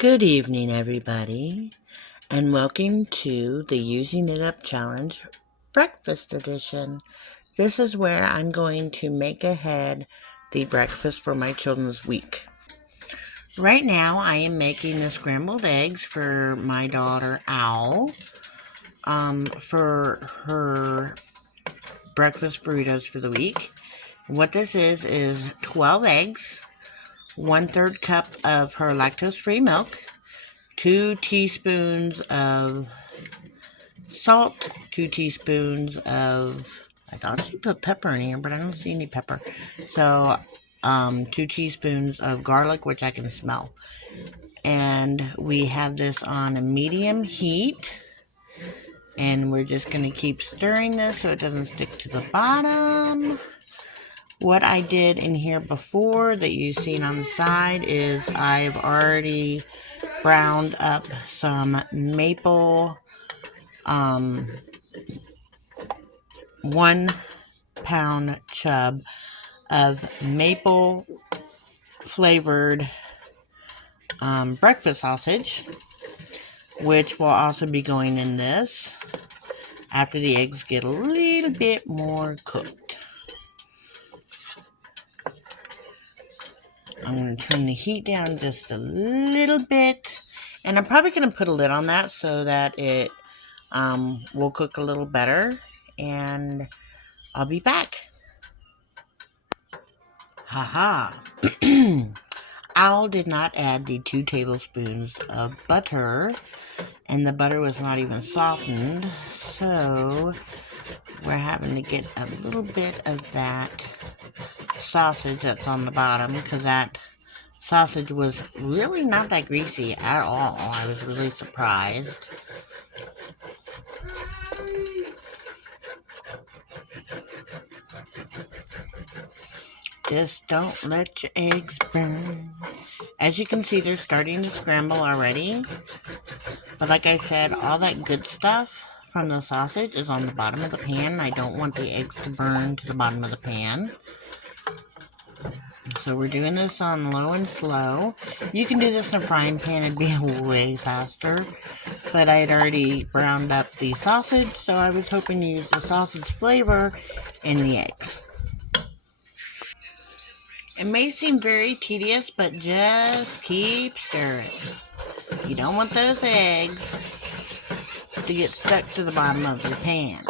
Good evening, everybody, and welcome to the Using It Up Challenge Breakfast Edition. This is where I'm going to make ahead the breakfast for my children's week. Right now, I am making the scrambled eggs for my daughter, Owl, for her breakfast burritos for the week. What this is 12 eggs, 1/3 cup of her lactose-free milk, 2 teaspoons of salt, 2 teaspoons of, I thought she put pepper in here, but I don't see any pepper. So, 2 teaspoons of garlic, which I can smell. And we have this on a medium heat. And we're just going to keep stirring this so it doesn't stick to the bottom. What I did in here before that you've seen on the side is I've already browned up some maple 1-pound chub of maple flavored breakfast sausage, which will also be going in this after the eggs get a little bit more cooked. I'm going to turn the heat down just a little bit, and I'm probably going to put a lid on that so that it will cook a little better, and I'll be back. Haha. Owl did not add the 2 tablespoons of butter, and the butter was not even softened, so we're having to get a little bit of that sausage that's on the bottom, because that sausage was really not that greasy at all. I was really surprised. Just don't let your eggs burn. As you can see, they're starting to scramble already. But like I said, all that good stuff from the sausage is on the bottom of the pan. I don't want the eggs to burn to the bottom of the pan. So we're doing this on low and slow. You can do this in a frying pan, it'd be way faster. But I had already browned up the sausage, so I was hoping to use the sausage flavor in the eggs. It may seem very tedious, but just keep stirring. You don't want those eggs to get stuck to the bottom of the pan.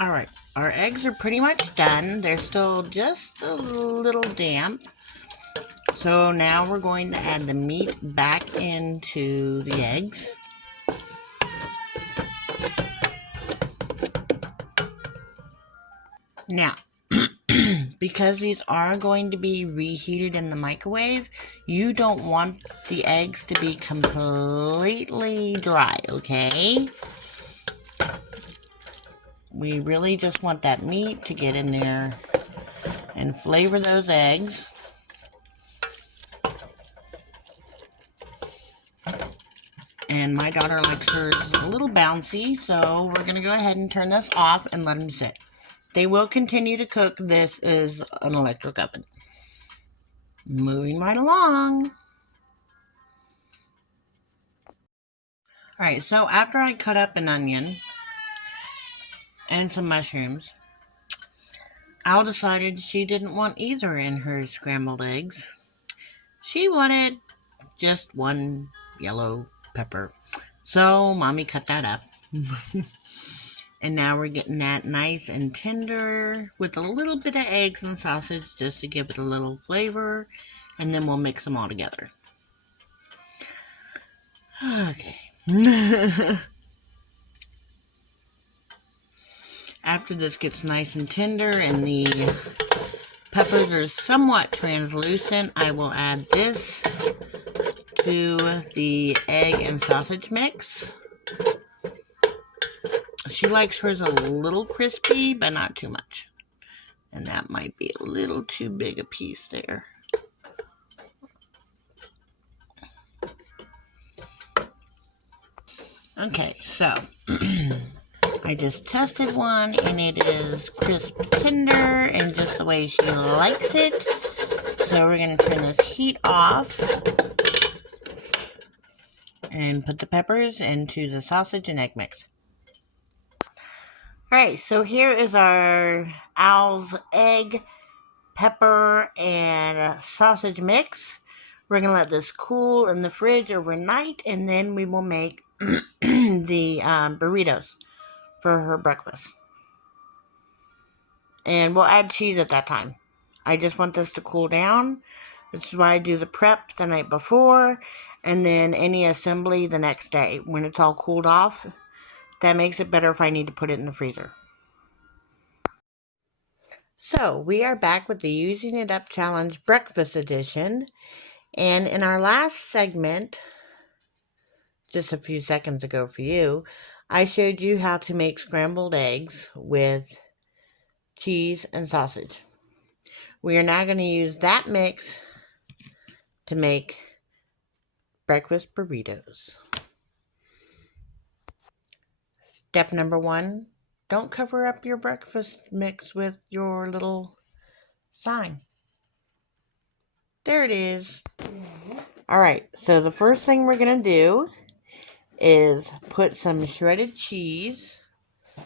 Alright, our eggs are pretty much done. They're still just a little damp. So now we're going to add the meat back into the eggs. Now, because these are going to be reheated in the microwave, you don't want the eggs to be completely dry, okay? We really just want that meat to get in there and flavor those eggs. And my daughter likes hers a little bouncy, so we're going to go ahead and turn this off and let them sit. They will continue to cook. This is an electric oven. Moving right along. Alright, so after I cut up an onion and some mushrooms, Al decided she didn't want either in her scrambled eggs. She wanted just one yellow pepper. So Mommy cut that up. And now we're getting that nice and tender with a little bit of eggs and sausage just to give it a little flavor. And then we'll mix them all together. Okay. After this gets nice and tender and the peppers are somewhat translucent, I will add this to the egg and sausage mix. She likes hers a little crispy, but not too much. And that might be a little too big a piece there. Okay, so I just tested one and it is crisp tender and just the way she likes it. So we're going to turn this heat off and put the peppers into the sausage and egg mix. Alright, so here is our Owl's egg, pepper, and sausage mix. We're going to let this cool in the fridge overnight and then we will make the burritos for her breakfast. And we'll add cheese at that time. I just want this to cool down. This is why I do the prep the night before and then any assembly the next day. When it's all cooled off, that makes it better if I need to put it in the freezer. So, we are back with the Using It Up Challenge Breakfast Edition. And in our last segment, just a few seconds ago for you, I showed you how to make scrambled eggs with cheese and sausage. We are now going to use that mix to make breakfast burritos. Step number 1, don't cover up your breakfast mix with your little sign. There it is. Alright, so the first thing we're going to do is put some shredded cheese.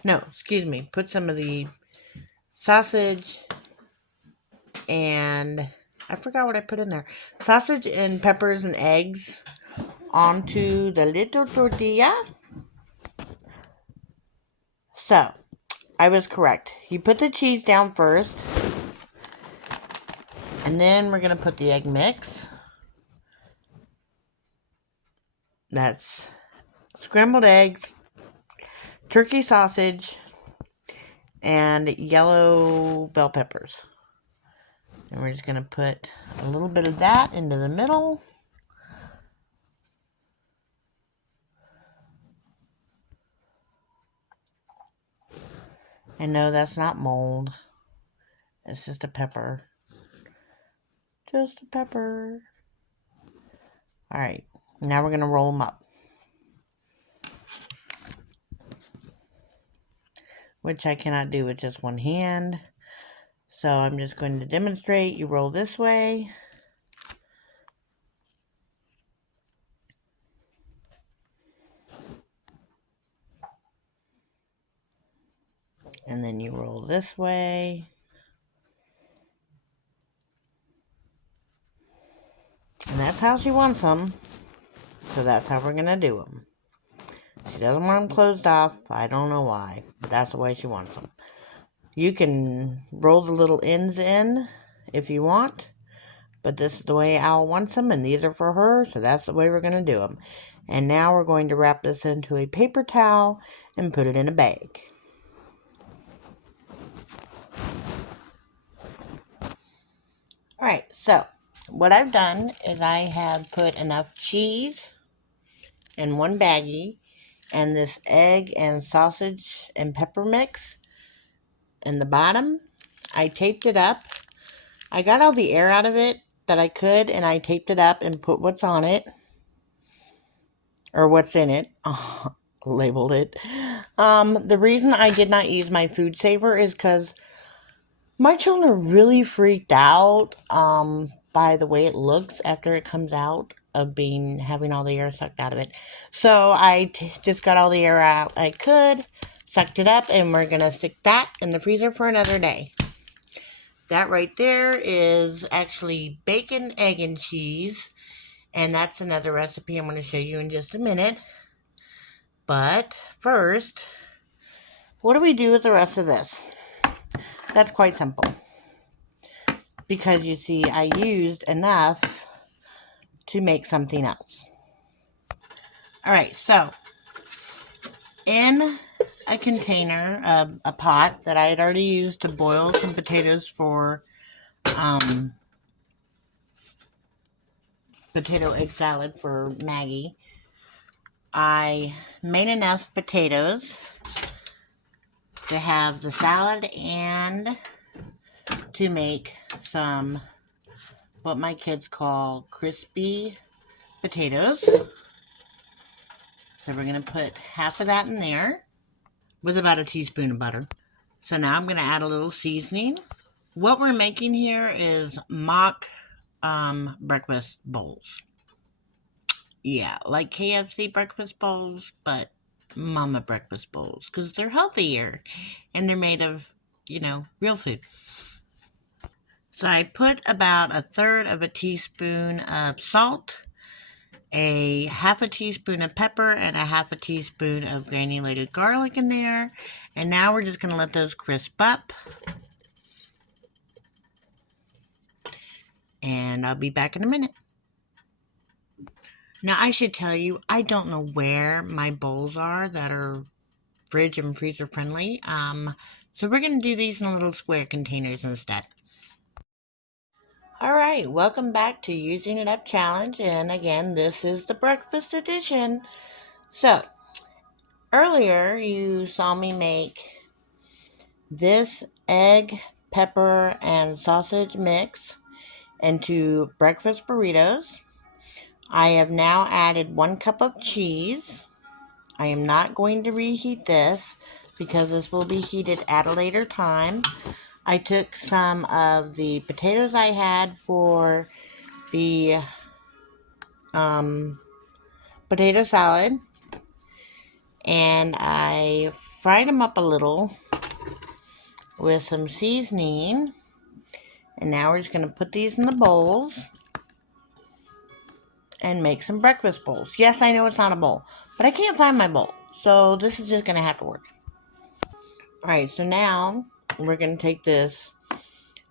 No, excuse me. Put some of the sausage and I forgot what I put in there. Sausage and peppers and eggs onto the little tortilla. So, I was correct. You put the cheese down first. And then we're going to put the egg mix. That's scrambled eggs, turkey sausage, and yellow bell peppers. And we're just going to put a little bit of that into the middle. And no, that's not mold. It's just a pepper. Just a pepper. Alright, now we're going to roll them up. Which I cannot do with just one hand. So I'm just going to demonstrate. You roll this way. And then you roll this way. And that's how she wants them. So that's how we're going to do them. She doesn't want them closed off. I don't know why. But that's the way she wants them. You can roll the little ends in if you want. But this is the way Owl wants them. And these are for her. So that's the way we're going to do them. And now we're going to wrap this into a paper towel and put it in a bag. Alright, so what I've done is I have put enough cheese in one baggie and this egg and sausage and pepper mix in the bottom. I taped it up. I got all the air out of it that I could and I taped it up and put what's on it or what's in it. Labeled it. The reason I did not use my food saver is because my children are really freaked out by the way it looks after it comes out of having all the air sucked out of it. So I just got all the air out I could, sucked it up, and we're going to stick that in the freezer for another day. That right there is actually bacon, egg, and cheese. And that's another recipe I'm going to show you in just a minute. But first, what do we do with the rest of this? That's quite simple. Because you see, I used enough to make something else. Alright, so in a container, a pot that I had already used to boil some potatoes for potato egg salad for Maggie, I made enough potatoes to have the salad and to make some what my kids call crispy potatoes. So we're going to put half of that in there with about a teaspoon of butter. So now I'm going to add a little seasoning. What we're making here is mock breakfast bowls. Yeah, like KFC breakfast bowls, but mama breakfast bowls because they're healthier and they're made of, real food. So I put about a third of a teaspoon of salt, a half a teaspoon of pepper, and a half a teaspoon of granulated garlic in there. And now we're just going to let those crisp up. And I'll be back in a minute. Now, I should tell you, I don't know where my bowls are that are fridge and freezer friendly. So we're going to do these in little square containers instead. All right, welcome back to Using It Up Challenge. And again, this is the breakfast edition. So, earlier you saw me make this egg, pepper, and sausage mix into breakfast burritos. I have now added 1 cup of cheese. I am not going to reheat this because this will be heated at a later time. I took some of the potatoes I had for the potato salad and I fried them up a little with some seasoning. And now we're just going to put these in the bowls and make some breakfast bowls. Yes, I know it's not a bowl, but I can't find my bowl. So this is just going to have to work. Alright, so now we're going to take this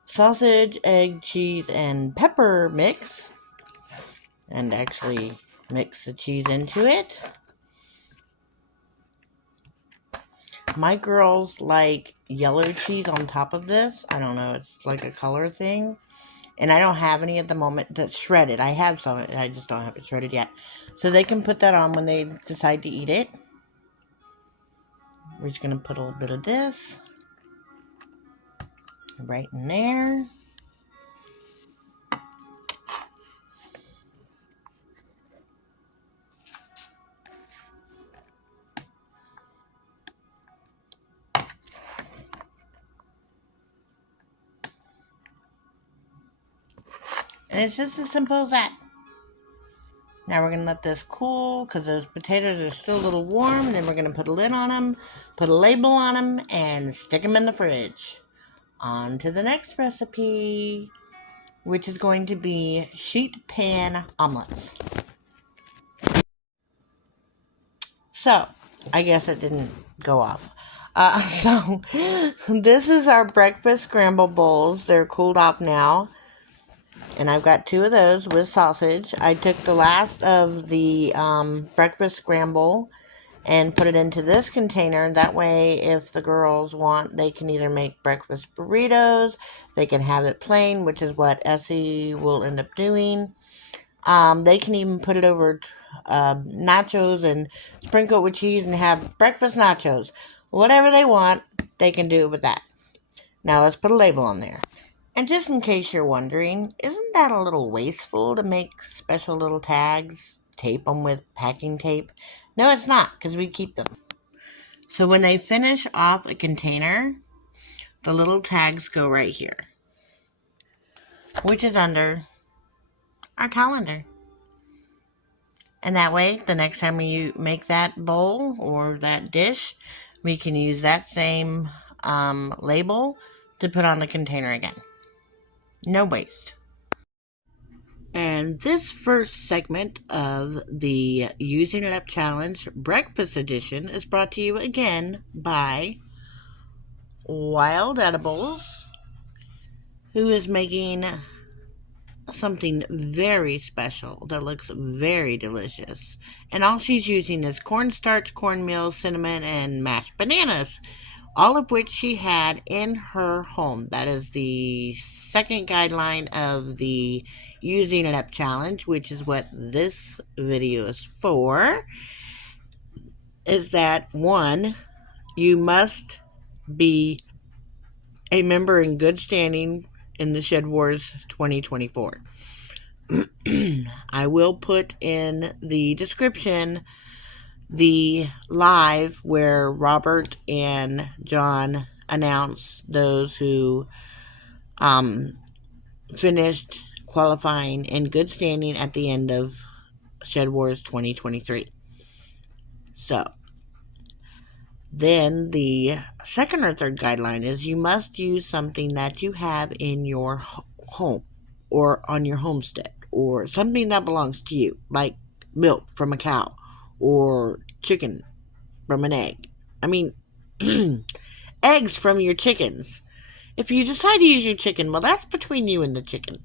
sausage, egg, cheese, and pepper mix and actually mix the cheese into it. My girls like yellow cheese on top of this. I don't know, it's like a color thing. And I don't have any at the moment that's shredded. I have some, I just don't have it shredded yet. So they can put that on when they decide to eat it. We're just going to put a little bit of this right in there. And it's just as simple as that. Now we're going to let this cool because those potatoes are still a little warm. And then we're going to put a lid on them, put a label on them, and stick them in the fridge. On to the next recipe, which is going to be sheet pan omelets. So, I guess it didn't go off. So, this is our breakfast scramble bowls. They're cooled off now. And I've got 2 of those with sausage. I took the last of the breakfast scramble and put it into this container. That way, if the girls want, they can either make breakfast burritos. They can have it plain, which is what Essie will end up doing. They can even put it over nachos and sprinkle it with cheese and have breakfast nachos. Whatever they want, they can do it with that. Now, let's put a label on there. And just in case you're wondering, isn't that a little wasteful to make special little tags, tape them with packing tape? No, it's not, because we keep them. So when they finish off a container, the little tags go right here, which is under our calendar. And that way, the next time we make that bowl or that dish, we can use that same label to put on the container again. No waste. And this first segment of the Using It Up Challenge Breakfast Edition is brought to you again by Wild Edibles, who is making something very special that looks very delicious. And all she's using is cornstarch, cornmeal, cinnamon, and mashed bananas, all of which she had in her home. That is the second guideline of the Using It Up Challenge, which is what this video is for, is that 1, you must be a member in good standing in the Shed Wars 2024. I will put in the description the live where Robert and John announced those who finished qualifying in good standing at the end of Shed Wars 2023. So, then the second or third guideline is you must use something that you have in your home or on your homestead or something that belongs to you, like milk from a cow or chicken from an egg. I mean, eggs from your chickens. If you decide to use your chicken, well, that's between you and the chicken.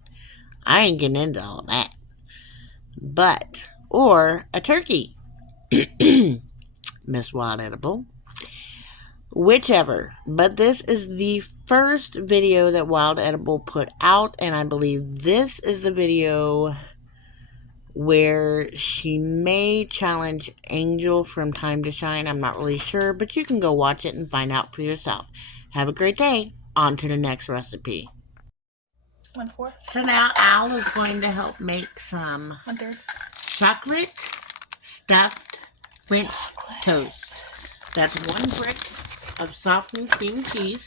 I ain't getting into all that. But, or a turkey, Miss Wild Edible. Whichever. But this is the first video that Wild Edible put out, and I believe this is the video where she may challenge Angel from Time to Shine. I'm not really sure, but you can go watch it and find out for yourself. Have a great day. On to the next recipe. 1/4. So now Al is going to help make some 1/3. chocolate stuffed French toast. That's 1 brick of softened cream cheese.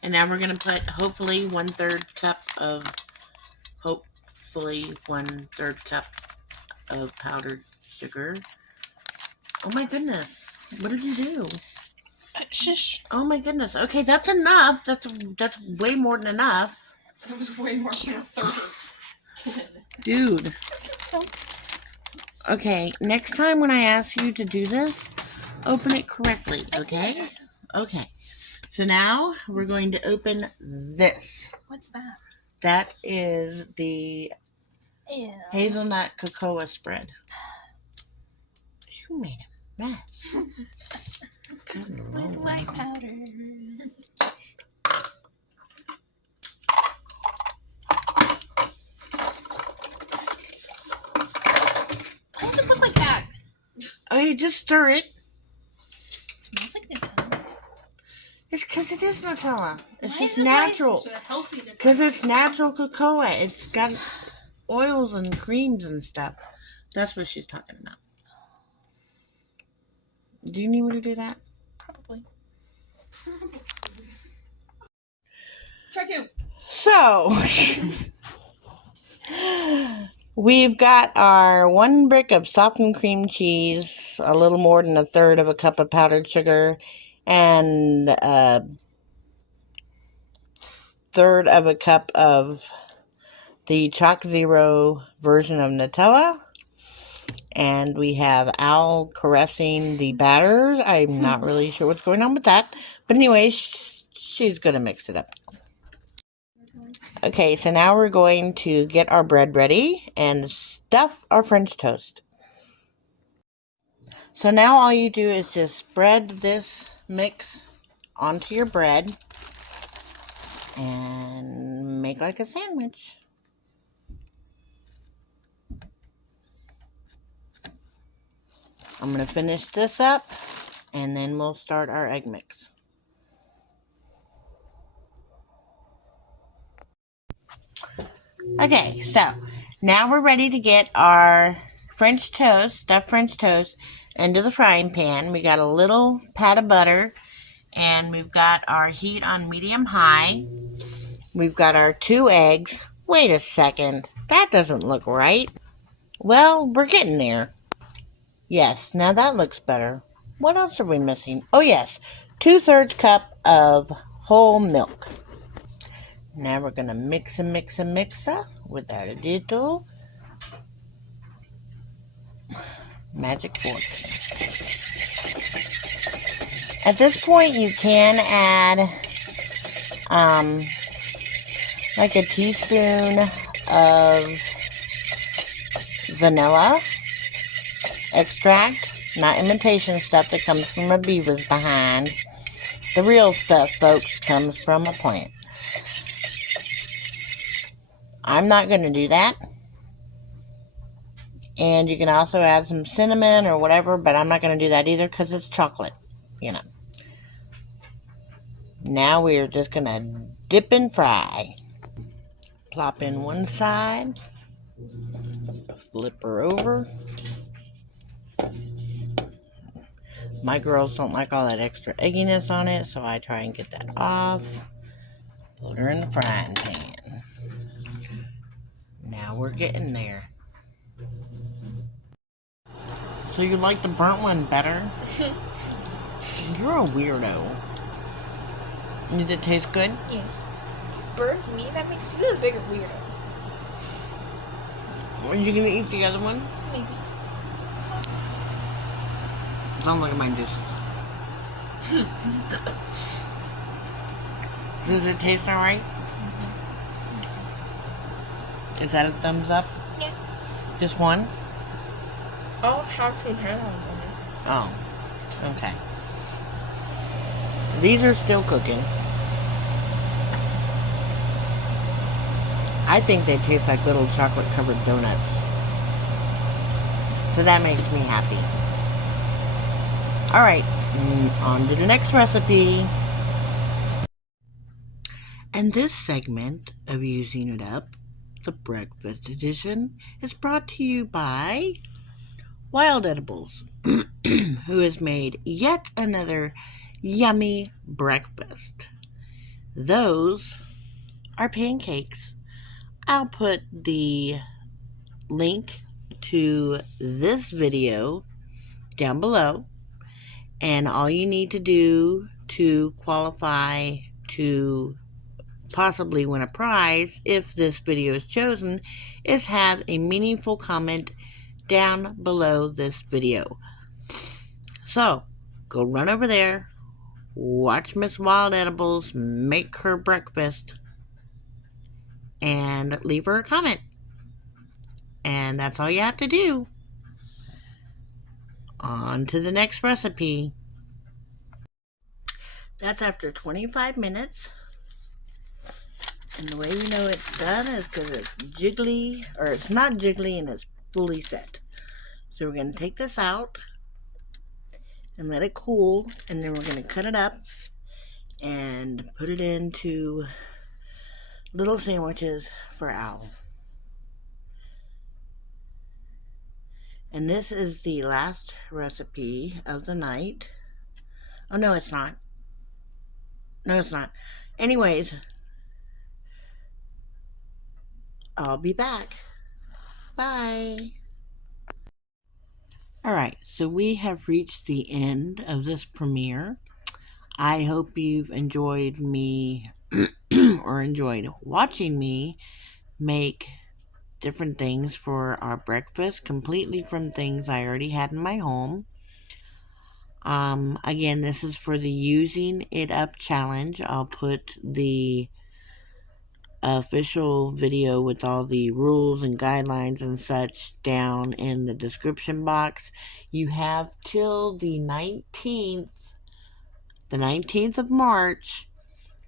And now we're going to put hopefully 1/3 cup of powdered sugar. Oh my goodness. What did you do? Shush. Oh my goodness. Okay, that's enough. That's way more than enough. That was way more than 1/3. Dude. Okay, next time when I ask you to do this, open it correctly, okay? Okay. So now we're going to open this. What's that? That is the hazelnut cocoa spread. You made a mess. With white powder. Why does it look like that? Oh, you just stir it. It smells like Nutella. It's because it is Nutella. It's Why just is it natural. It's a healthy Nutella. Because it's natural cocoa. It's got oils and creams and stuff. That's what she's talking about. Do you need me to do that? Probably. Try 2. So, we've got our 1 brick of softened cream cheese, a little more than 1/3 of a cup of powdered sugar, and 1/3 of a cup of the Chalk Zero version of Nutella. And we have Al caressing the batter. I'm not really sure what's going on with that. But anyway, she's going to mix it up. Okay, so now we're going to get our bread ready and stuff our French toast. So now all you do is just spread this mix onto your bread and make like a sandwich. I'm going to finish this up and then we'll start our egg mix. Okay, so now we're ready to get our French toast, stuffed French toast, into the frying pan. We got a little pat of butter, and we've got our heat on medium-high. We've got our 2 eggs. Wait a second, that doesn't look right. Well, we're getting there. Yes, now that looks better. What else are we missing? Oh yes, 2/3 cup of whole milk. Now we're going to mix with our little magic fork. At this point, you can add like a teaspoon of vanilla extract, not imitation stuff that comes from a beaver's behind. The real stuff, folks, comes from a plant. I'm not going to do that. And you can also add some cinnamon or whatever, but I'm not going to do that either because it's chocolate, you know. Now we're just going to dip and fry. Plop in one side. Flip her over. My girls don't like all that extra egginess on it, so I try and get that off. Put her in the frying pan. Now we're getting there. So you like the burnt one better? You're a weirdo. Does it taste good? Yes. Burnt me? That makes you a bigger weirdo. Are you gonna eat the other one? Maybe. Don't look at my dishes. Does it taste alright? Mm-hmm. Is that a thumbs up? Yeah. Just one? I'll have some ham on it. Oh. Okay. These are still cooking. I think they taste like little chocolate covered donuts. So that makes me happy. Alright, on to the next recipe. And this segment of Using It Up, the breakfast edition, is brought to you by Wild Edibles, who has made yet another yummy breakfast. Those are pancakes. I'll put the link to this video down below, and all you need to do to qualify to possibly win a prize, if this video is chosen, is have a meaningful comment down below this video. So, go run over there, watch Miss Wild Edibles make her breakfast, and leave her a comment. And that's all you have to do. On to the next recipe. That's after 25 minutes. And the way you know it's done is because it's jiggly, or it's not jiggly and it's fully set. So we're going to take this out and let it cool, and then we're going to cut it up and put it into little sandwiches for Al. And this is the last recipe of the night. Oh, no, it's not. No, it's not. Anyways, I'll be back. Bye. Alright, so we have reached the end of this premiere. I hope you've enjoyed me or enjoyed watching me make different things for our breakfast, completely from things I already had in my home. Again, this is for the Using It Up challenge. I'll put the official video with all the rules and guidelines and such down in the description box. You have till the 19th of March,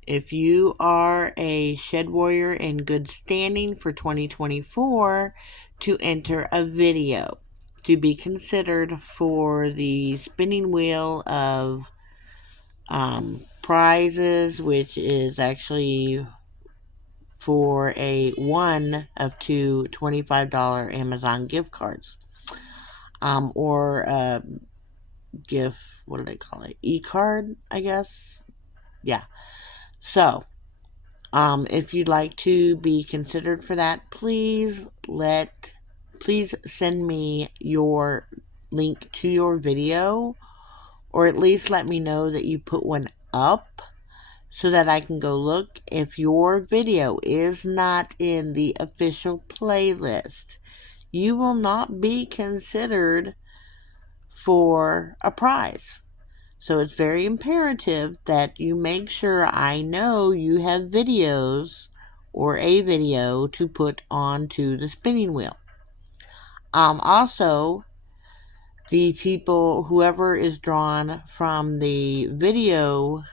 if you are a Shed Warrior in good standing for 2024, to enter a video to be considered for the spinning wheel of prizes, which is actually for a one of two $25 Amazon gift cards, or a gift, what do they call it, e-card, I guess. Yeah. So if you'd like to be considered for that, please send me your link to your video, or at least let me know that you put one up, so that I can go look. If your video is not in the official playlist, you will not be considered for a prize. So it's very imperative that you make sure I know you have videos or a video to put onto the spinning wheel. Also, the people, whoever is drawn from the video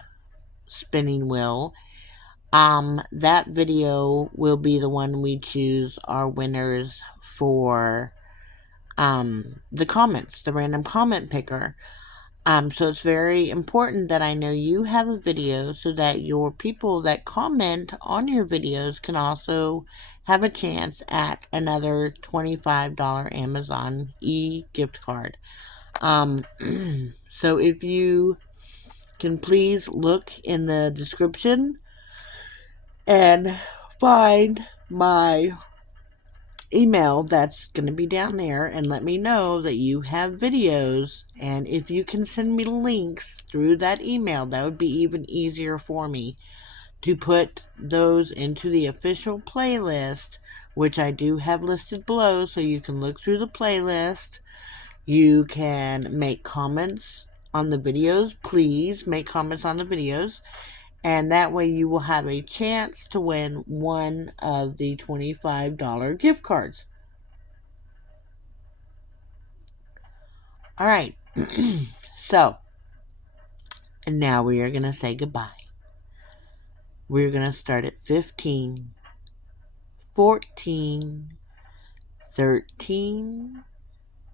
spinning wheel, that video will be the one we choose our winners for the comments, the random comment picker. So it's very important that I know you have a video, so that your people that comment on your videos can also have a chance at another $25 Amazon gift card. So if you can please look in the description and find my email that's going to be down there and let me know that you have videos. And if you can send me links through that email, that would be even easier for me to put those into the official playlist, which I do have listed below, so you can look through the playlist. You can make comments on the videos. Please make comments on the videos. And that way you will have a chance to win one of the $25 gift cards. All right. So, and now we are going to say goodbye. We're going to start at 15, 14, 13,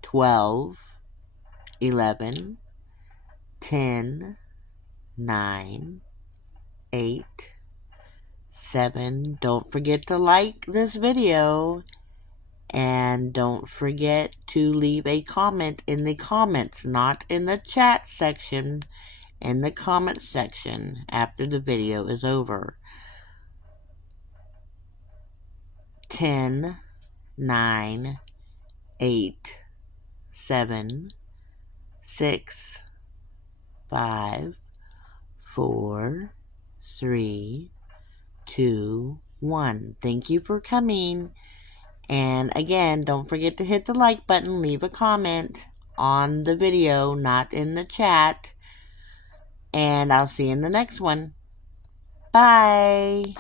12, 11, 10, 9, 8, 7. Don't forget to like this video. And don't forget to leave a comment in the comments, not in the chat section, in the comment section after the video is over. 10, 9, 8, 7, 6, 5, 4, 3, 2, 1. Thank you for coming. And again, don't forget to hit the like button, leave a comment on the video, not in the chat. And I'll see you in the next one. Bye.